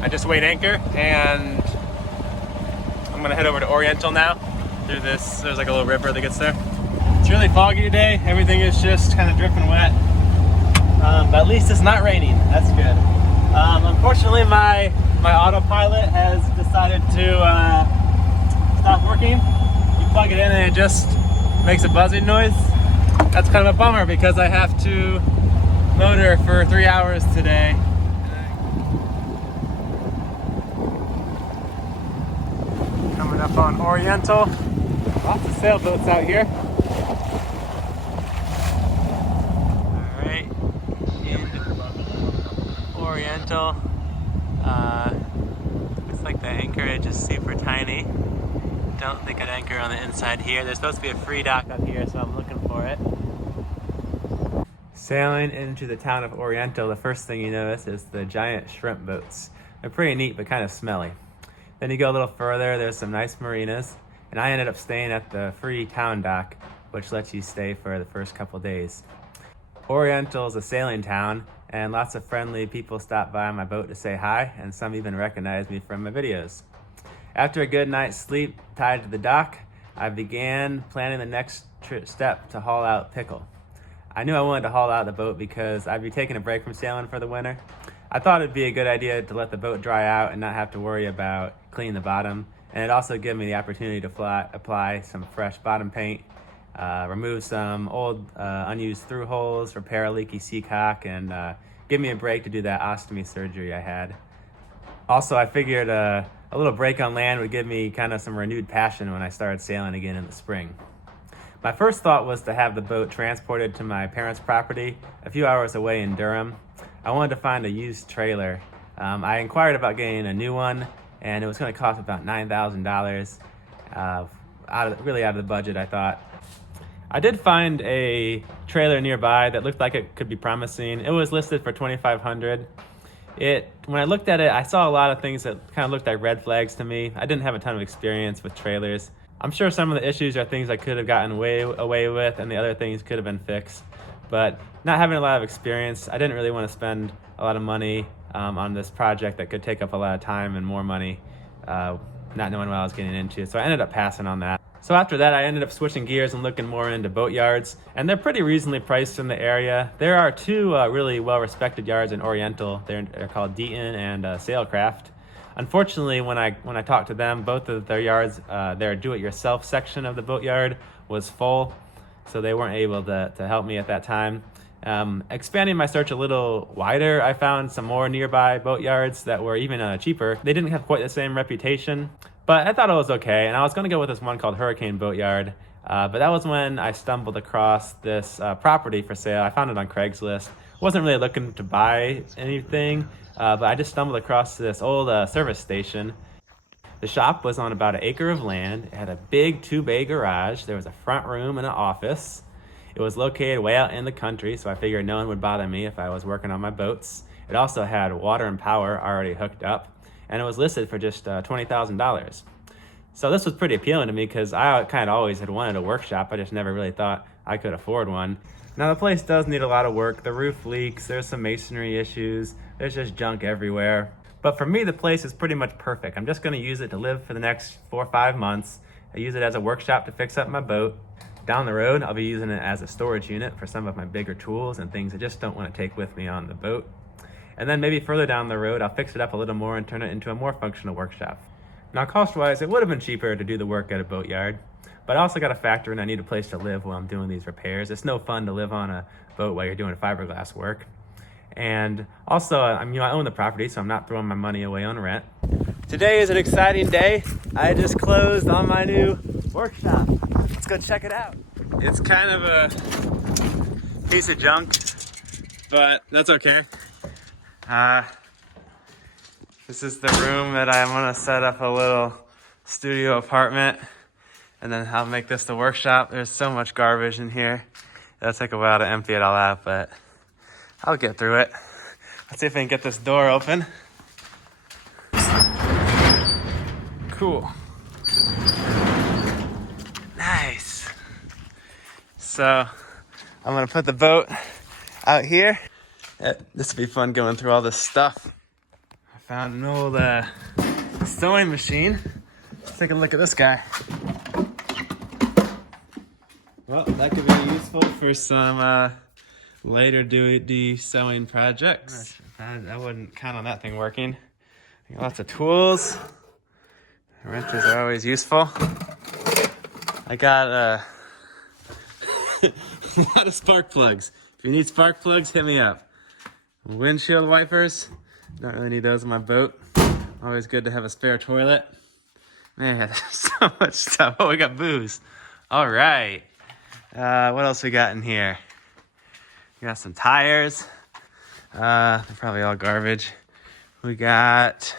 I just weighed anchor and I'm gonna head over to Oriental now through this. There's like a little river that gets there. It's really foggy today. Everything is just kind of dripping wet. But at least it's not raining. That's good. Unfortunately, my autopilot has decided to stop working. You plug it in and it just makes a buzzing noise. That's kind of a bummer because I have to motor for 3 hours today. Coming up on Oriental. Lots of sailboats out here. Alright. Oriental. Looks like the anchorage is super tiny. Don't think I'd anchor on the inside here. There's supposed to be a free dock up here, so I'm looking for it. Sailing into the town of Oriental, the first thing you notice is the giant shrimp boats. They're pretty neat, but kind of smelly. Then you go a little further, there's some nice marinas, and I ended up staying at the free town dock, which lets you stay for the first couple days. Oriental is a sailing town, and lots of friendly people stop by on my boat to say hi, and some even recognize me from my videos. After a good night's sleep tied to the dock, I began planning the next step to haul out Pickle. I knew I wanted to haul out the boat because I'd be taking a break from sailing for the winter. I thought it'd be a good idea to let the boat dry out and not have to worry about cleaning the bottom, and it'd also give me the opportunity to apply some fresh bottom paint, remove some old unused through holes, repair a leaky seacock, and give me a break to do that ostomy surgery I had. Also, I figured a little break on land would give me kind of some renewed passion when I started sailing again in the spring. My first thought was to have the boat transported to my parents' property a few hours away in Durham. I wanted to find a used trailer. I inquired about getting a new one, and it was going to cost about $9,000, really out of the budget, I thought. I did find a trailer nearby that looked like it could be promising. It was listed for $2,500. When I looked at it, I saw a lot of things that kind of looked like red flags to me. I didn't have a ton of experience with trailers. I'm sure some of the issues are things I could have gotten away with, and the other things could have been fixed. But not having a lot of experience, I didn't really want to spend a lot of money on this project that could take up a lot of time and more money, not knowing what I was getting into. So I ended up passing on that. So after that, I ended up switching gears and looking more into boat yards, and they're pretty reasonably priced in the area. There are two really well-respected yards in Oriental. They're called Deaton and Sailcraft. Unfortunately, when I talked to them, both of their yards, their do-it-yourself section of the boat yard was full, so they weren't able to help me at that time. Expanding my search a little wider, I found some more nearby boat yards that were even cheaper. They didn't have quite the same reputation, but I thought it was okay, and I was going to go with this one called Hurricane Boat Yard, but that was when I stumbled across this property for sale. I found it on Craigslist. Wasn't really looking to buy anything, but I just stumbled across this old service station. The shop was on about an acre of land. It had a big 2-bay garage. There was a front room and an office. It was located way out in the country, so I figured no one would bother me if I was working on my boats. It also had water and power already hooked up, and it was listed for just $20,000. So this was pretty appealing to me because I kind of always had wanted a workshop. I just never really thought I could afford one. Now the place does need a lot of work. The roof leaks, there's some masonry issues, there's just junk everywhere. But for me, the place is pretty much perfect. I'm just gonna use it to live for the next 4 or 5 months. I use it as a workshop to fix up my boat. Down the road, I'll be using it as a storage unit for some of my bigger tools and things I just don't want to take with me on the boat. And then maybe further down the road, I'll fix it up a little more and turn it into a more functional workshop. Now cost-wise, it would have been cheaper to do the work at a boat yard, but I also got to factor in I need a place to live while I'm doing these repairs. It's no fun to live on a boat while you're doing fiberglass work. And also, I own the property, so I'm not throwing my money away on rent. Today is an exciting day. I just closed on my new workshop. Let's go check it out. It's kind of a piece of junk, but that's okay. This is the room that I want to set up a little studio apartment, and then I'll make this the workshop. There's so much garbage in here. It'll take a while to empty it all out, but I'll get through it. Let's see if I can get this door open. Cool. Nice. So I'm gonna put the boat out here. This will be fun going through all this stuff. I Found an old sewing machine. Let's take a look at this guy. Well, that could be useful for some later duty sewing projects. I wouldn't count on that thing working. Lots of tools. Wrenches are always useful. I got a lot of spark plugs. If you need spark plugs, hit me up. Windshield wipers. Don't really need those on my boat. Always good to have a spare toilet. Man, there's so much stuff. Oh, we got booze. All right. What else we got in here? We got some tires. They're probably all garbage. We got...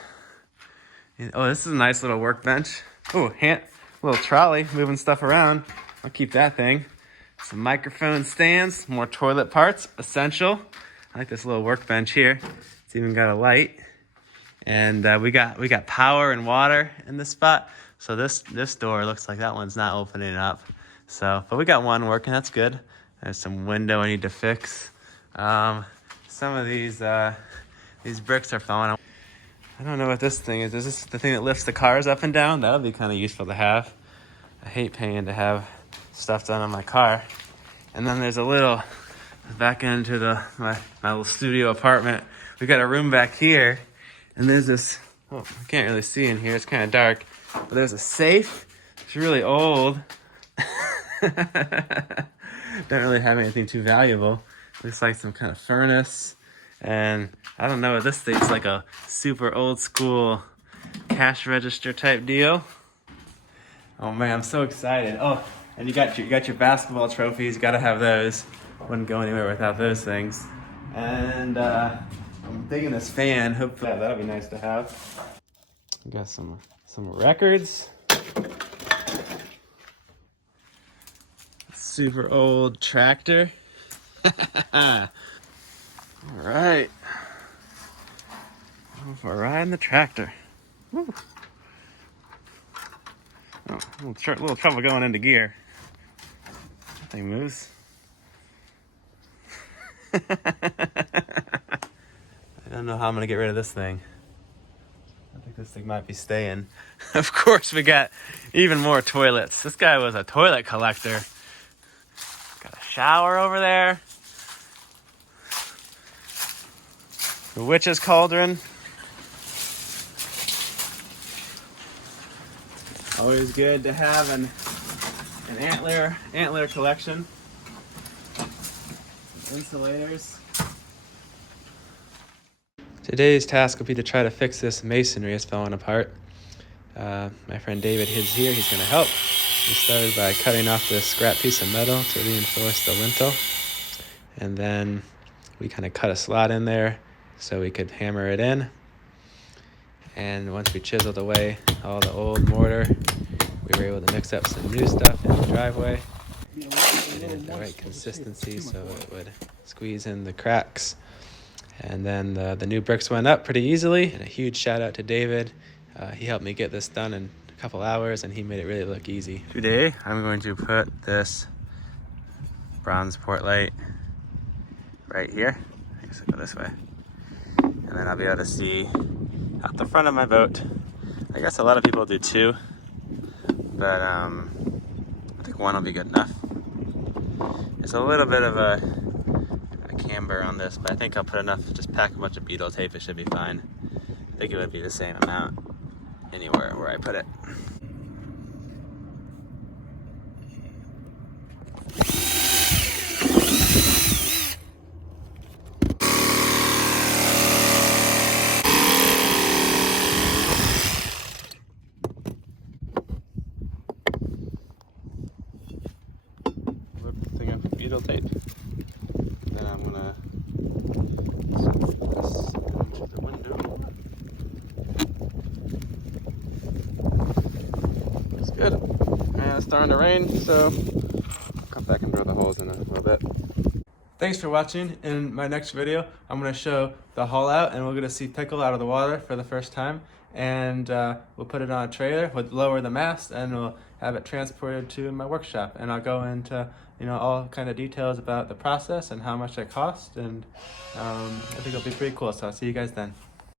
Oh, this is a nice little workbench. Oh, little trolley moving stuff around. I'll keep that thing. Some microphone stands, more toilet parts, essential. I like this little workbench here. It's even got a light. And we got power and water in this spot. So this door looks like that one's not opening up. So, but we got one working, that's good. There's some window I need to fix. Some of these bricks are falling. I don't know what this thing is. Is this the thing that lifts the cars up and down? That would be kind of useful to have. I hate paying to have stuff done on my car. And then there's a little, back into my little studio apartment. We got a room back here, and there's this, I can't really see in here, it's kind of dark, but there's a safe. It's really old. Don't really have anything too valuable. Looks like some kind of furnace. And I don't know, this thing's like a super old school cash register type deal. Oh man, I'm so excited. Oh, and you got your basketball trophies. You gotta have those. Wouldn't go anywhere without those things. And I'm digging this fan. Hopefully that'll be nice to have. We got some records. Super old tractor. All right. Going for a ride in the tractor. Woo. Oh, a little trouble going into gear. That thing moves. I don't know how I'm gonna get rid of this thing. I think this thing might be staying. Of course, we got even more toilets. This guy was a toilet collector. Got a shower over there. The witch's cauldron. Always good to have an antler collection. Some insulators. Today's task will be to try to fix this masonry that's falling apart. My friend David is here. He's going to help. We started by cutting off this scrap piece of metal to reinforce the lintel. And then we kind of cut a slot in there so we could hammer it in. And once we chiseled away all the old mortar, we were able to mix up some new stuff in the driveway. Get it at the right consistency so it would squeeze in the cracks. And then the new bricks went up pretty easily. And a huge shout out to David. He helped me get this done in a couple hours and he made it really look easy. Today I'm going to put this bronze port light right here. I guess I'll go this way. And then I'll be able to see out the front of my boat. I guess a lot of people do too, but I think one will be good enough. It's a little bit of a camber on this, but I think I'll put enough, just pack a bunch of beetle tape, it should be fine. I think it would be the same amount anywhere where I put it. Beetle tape. Then I'm gonna put this into the window. Looks good. And it's starting to rain, so I'll come back and drill the holes in a little bit. Thanks for watching. In my next video, I'm gonna show the haul out, and we're gonna see Pickle out of the water for the first time. And we'll put it on a trailer, we'll lower the mast, and we'll have it transported to my workshop. And I'll go into all kind of details about the process and how much it cost, and I think it'll be pretty cool, so I'll see you guys then.